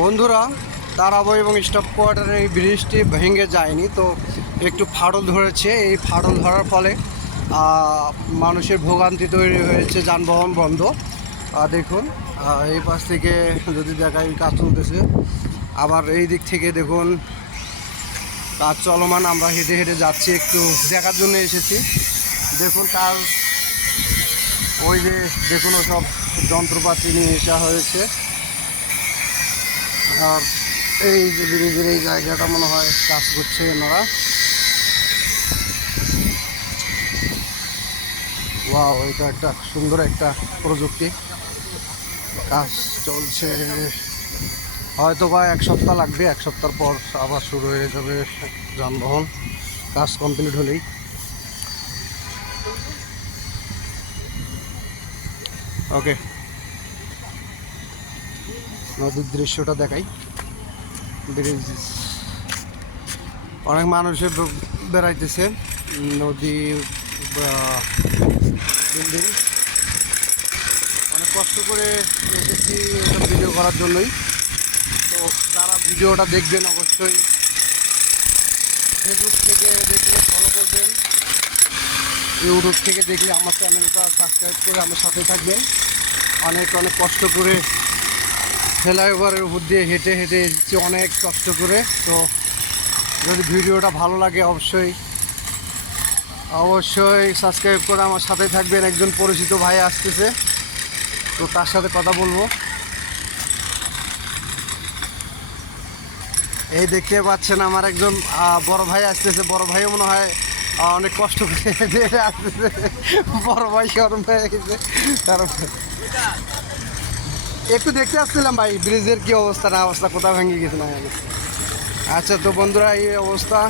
বন্ধুরা, তারাবো এবং স্টপ কোয়ার্টারের এই ব্রিজটি ভেঙে যায়নি, তো একটু ফাটল ধরেছে। এই ফাটল ধরার ফলে মানুষের ভোগান্তি তৈরি হয়েছে, যানবাহন বন্ধ। দেখুন, এই পাশ থেকে যদি দেখাই কাজ চলতেছে, আবার এই দিক থেকে দেখুন কাজ চলমান। আমরা হেঁটে হেঁটে যাচ্ছি, একটু দেখার জন্য এসেছি। দেখুন কাজ, ওই যে দেখুন সব যন্ত্রপাতি নিয়ে আসা হয়েছে। আর এই যে ব্রিজের এই জায়গাটা মনে হয় কাজ করছে এনারা। ওয়াও, এটা একটা সুন্দর একটা প্রযুক্তি। কাজ চলছে, হয়তো বা 1 সপ্তাহ লাগবে। 1 সপ্তাহ পর আবার শুরু হয়ে যাবে যানবাহন, কাজ কমপ্লিট হলেই। ওকে, নদীর দৃশ্যটা দেখাই। ব্রিজ, অনেক মানুষে বেড়াইতেছে। নদী, বিল্ডিং, অনেক কষ্ট করে এসেছি এটা ভিডিও করার জন্যই। তো যারা ভিডিওটা দেখবেন অবশ্যই ফেসবুক থেকে দেখলে ফলো করবেন, ইউটিউব থেকে দেখলে আমার চ্যানেলটা সাবস্ক্রাইব করে আমার সাথে থাকবেন। অনেক অনেক কষ্ট করে ফ্লাইওভারের উপর দিয়ে হেঁটে হেঁটে এসেছি, অনেক কষ্ট করে। তো যদি ভিডিওটা ভালো লাগে অবশ্যই অবশ্যই সাবস্ক্রাইব করে আমার সাথে থাকবেন। একজন পরিচিত ভাই আসতেছে, তো তার সাথে কথা বলবো। এই দেখতে পাচ্ছেন আমার একজন বড় ভাই আসতেছে। বড় ভাইও মনে হয় অনেক কষ্ট করে আসতেছে। বড় ভাই শরম হয়ে গেছে। কারণ একটু দেখতে আসছিলাম ভাই ব্রিজের কি অবস্থা না অবস্থা, কোথাও ভেঙে গেছে না গেছে। আচ্ছা, তো বন্ধুরা এই অবস্থা।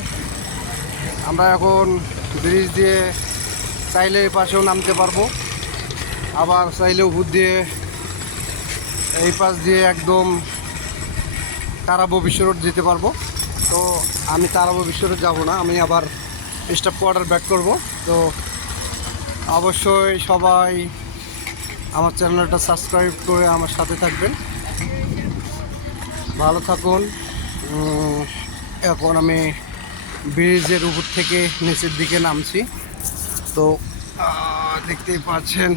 আমরা এখন ব্রিজ দিয়ে চাইলে এই পাশেও নামতে পারবো, আবার চাইলে উপর দিয়ে এই পাশ দিয়ে একদম তারাবো বিশ্ব রোড যেতে পারবো। তো আমি তারাবো বিশ্ব রোড যাবো না, আমি আবার স্টপ কোয়ার্টার ব্যাক করব। তো অবশ্যই সবাই আমার চ্যানেলটা সাবস্ক্রাইব করে আমার সাথে থাকবেন। ভালো থাকুন। এখন আমি ব্রিজের উপর থেকে নিচের দিকে নামছি। তো দেখতেই পাচ্ছেন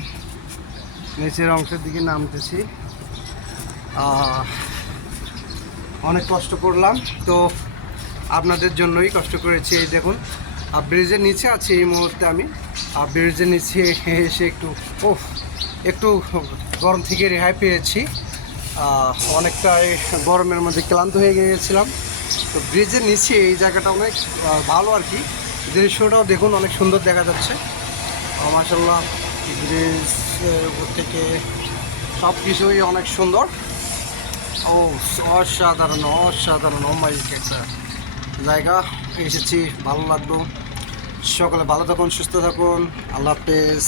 নিচের অংশের দিকে নামতেছি। অনেক কষ্ট করলাম, তো আপনাদের জন্যই কষ্ট করেছি। এই দেখুন, ব্রিজের নিচে আছি এই মুহূর্তে আমি। ব্রিজের নিচে এসে একটু গরম থেকে রেহাই পেয়েছি। অনেকটাই গরমের মধ্যে ক্লান্ত হয়ে গিয়েছিলাম। তো ব্রিজের নিচে এই জায়গাটা অনেক ভালো আর কি। দৃশ্যটাও দেখুন, অনেক সুন্দর দেখা যাচ্ছে মাশাআল্লাহ। ব্রিজের উপর থেকে সব কিছুই অনেক সুন্দর। ও, অসাধারণ অসাধারণ, অমায়িক একটা জায়গা এসেছি, ভালো লাগলো। সকালে ভালো থাকুন, সুস্থ থাকুন, আল্লাহ হাফেজ।